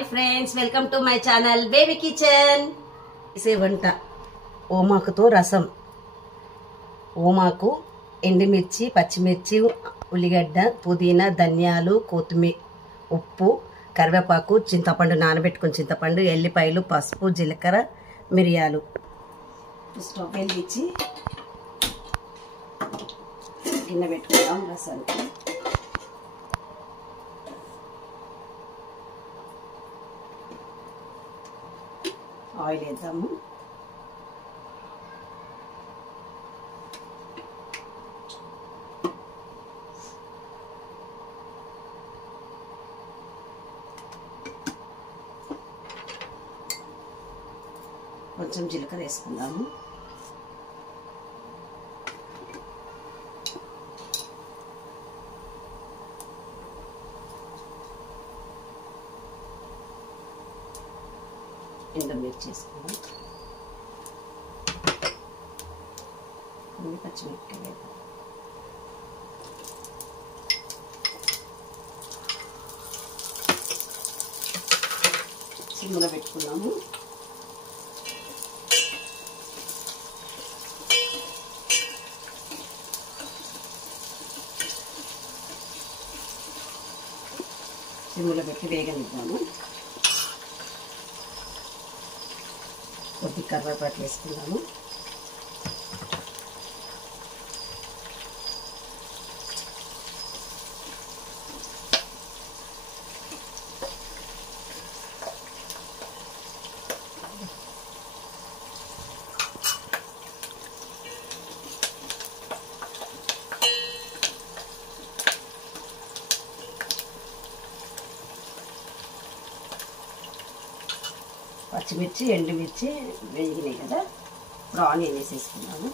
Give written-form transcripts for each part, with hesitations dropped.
Hi friends, welcome to my channel baby kitchen. చేసే వంట ఓమాకుతో రసం. ఓమాకు, ఎండుమిర్చి, పచ్చిమిర్చి, ఉల్లిగడ్డ, పుదీనా, ధనియాలు, కొత్తిమీర, ఉప్పు, కరివేపాకు, చింతపండు, నానబెట్టుకుని చింతపండు, ఎల్లిపాయలు, పసుపు, జీలకర్ర, మిరియాలు. స్టవ్ వెలిగించి గిన్నె పెట్టుకుందాం రసానికి. ఆయిల్ వేద్దాము. కొంచెం జీలకర్ర వేసుకుందాము. ఎండుమిర్చి వేసుకుందాం. కొన్ని పచ్చిమిరపకాయలు వేద్దాం. సిమ్లో పెట్టుకున్నాము. సిమ్లో పెట్టి వేగనిద్దాము. కొద్ది కరివేపాకు వేసుకుందాము. పచ్చిమిర్చి, ఎండుమిర్చి వేగినాయి కదా, ఇప్పుడు ఆనియన్ వేసేసుకున్నాము.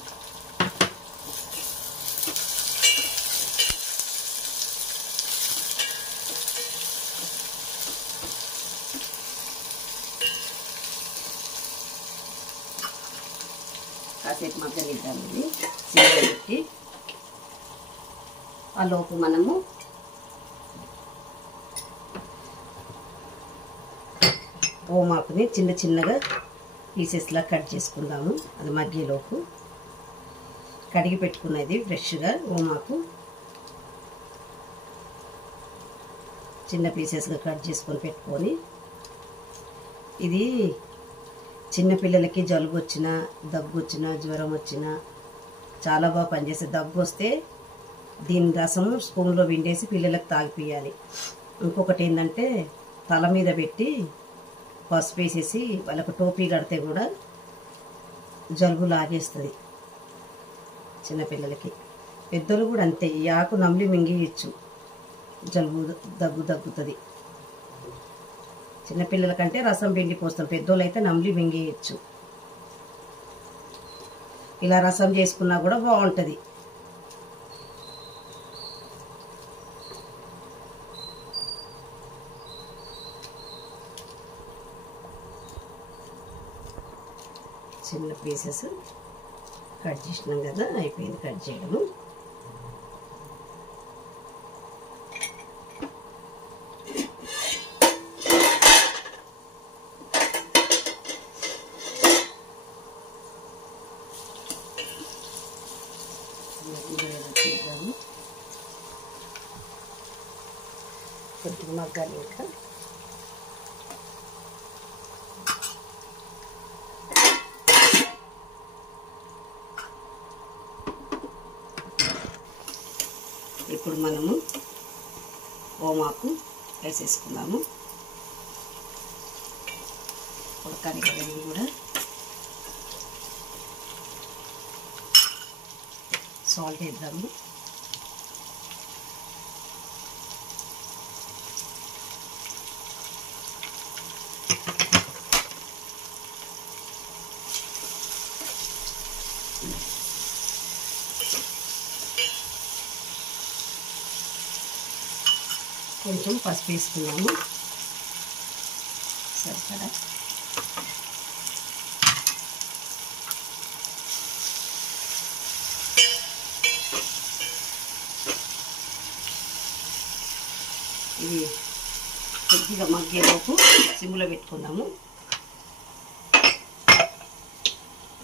కాసేపు మగ్గనిద్దాము. ఇది సిమ్లో పెట్టి ఆ లోపు మనము ఓమాకుని చిన్న చిన్నగా పీసెస్లా కట్ చేసుకుందాము. అది మగ్గేలోపు కడిగి పెట్టుకున్నది ఫ్రెష్గా ఓమాకు చిన్న పీసెస్గా కట్ చేసుకొని పెట్టుకొని, ఇది చిన్నపిల్లలకి జలుబు వచ్చినా, దగ్గు వచ్చినా, జ్వరం వచ్చినా చాలా బాగా పనిచేస్తుంది. దగ్గు వస్తే దీని రసము స్పూన్లో పిండేసి పిల్లలకు తాగిపియాలి. ఇంకొకటి ఏంటంటే తల మీద పెట్టి పసుపు వేసేసి వాళ్ళకు టోపీ కడితే కూడా జలుబు లాగేస్తుంది చిన్నపిల్లలకి. పెద్దలు కూడా అంతే, ఈ ఆకు నమిలి మింగేయచ్చు, జలుబు దగ్గుతుంది. చిన్నపిల్లలకంటే రసం పిండి పోస్తాం, పెద్దోళ్ళు అయితే నమిలి మింగేయచ్చు. ఇలా రసం చేసుకున్నా కూడా బాగుంటుంది. చిన్న పీసెస్ కట్ చేసినాం కదా, అయిపోయింది కట్ చేయడము. కొంచెం మగ్గాలి ఇంకా. ఇప్పుడు మనము ఓమాకు వేసేసుకుందాము. ఉడకాలి కదా ఇది కూడా. సాల్ట్ వేద్దాము. కొంచెం పసుపు వేసుకున్నాము సరిపడా. ఇది కొద్దిగా మగ్గేలోపు సిమ్లో పెట్టుకుందాము.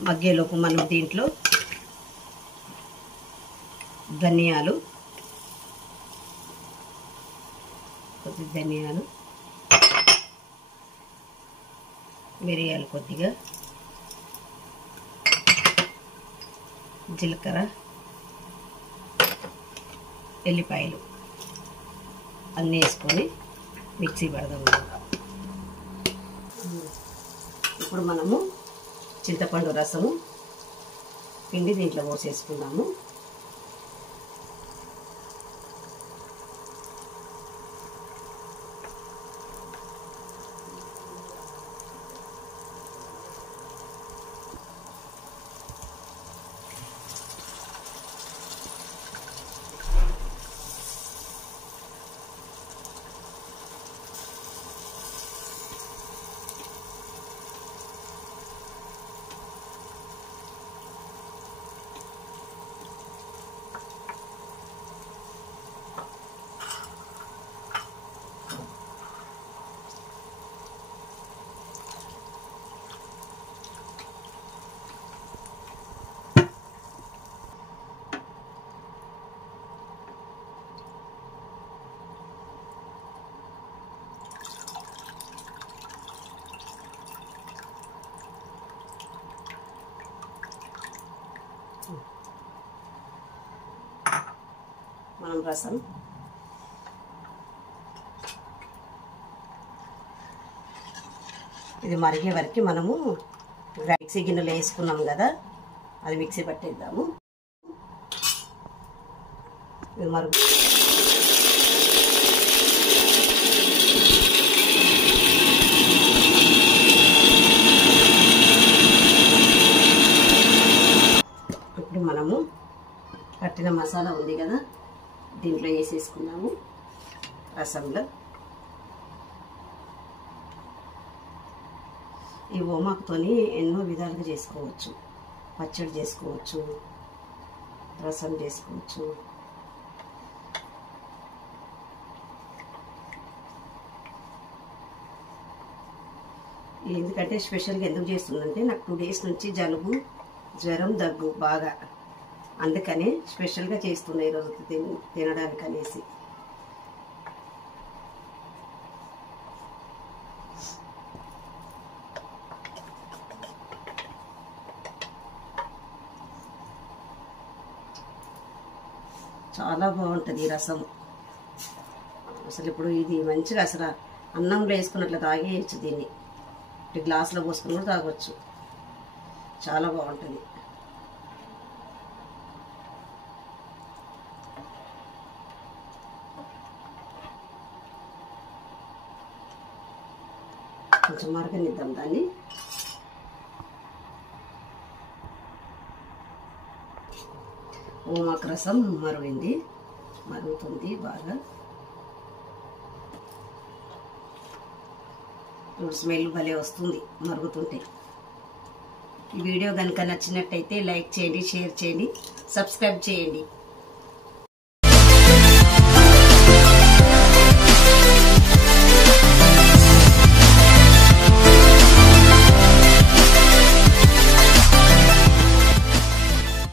మగ్గేలోపు మనం దీంట్లో ధనియాలు, కొద్దిగా ధనియాలు, మిరియాలు, కొద్దిగా జీలకర్ర, ఎల్లిపాయలు అన్నీ వేసుకొని మిక్సీ పడదాం. ఇప్పుడు మనము చింతపండు రసము పిండి దీంట్లో పోసేసుకుందాము. మనం రసం ఇది మరిగే వరకు మనము మిక్సీ గిన్నెలో వేసుకున్నాం కదా, అది మిక్సీ పట్టేద్దాము. ఇది మరుగు ఇప్పుడు మనము పట్టిన మసాలా ఉంది కదా, దీంట్లో వేసేసుకున్నాము. రసంలో ఈ ఓమాకుతోని ఎన్నో విధాలుగా చేసుకోవచ్చు. పచ్చడి చేసుకోవచ్చు, రసం చేసుకోవచ్చు. ఎందుకంటే స్పెషల్గా ఎందుకు చేస్తుందంటే నాకు 2 days నుంచి జలుబు, జ్వరం, దగ్గు బాగా, అందుకనే స్పెషల్గా చేస్తున్నా ఈరోజు తినడానికి అనేసి. చాలా బాగుంటుంది ఈ రసం. అసలు ఇప్పుడు ఇది మంచిగా అసలు అన్నంలో వేసుకున్నట్లు తాగేయచ్చు. దీన్ని గ్లాసులో పోసుకుని కూడా తాగొచ్చు. చాలా బాగుంటుంది. కొంచెం మరగనిద్దాం దాన్ని. ఓమాకు రసం మరుగుతుంది బాగా. ఇప్పుడు స్మెల్ భలే వస్తుంది మరుగుతుంటే. ఈ వీడియో కనుక నచ్చినట్టయితే లైక్ చేయండి, షేర్ చేయండి, సబ్స్క్రైబ్ చేయండి.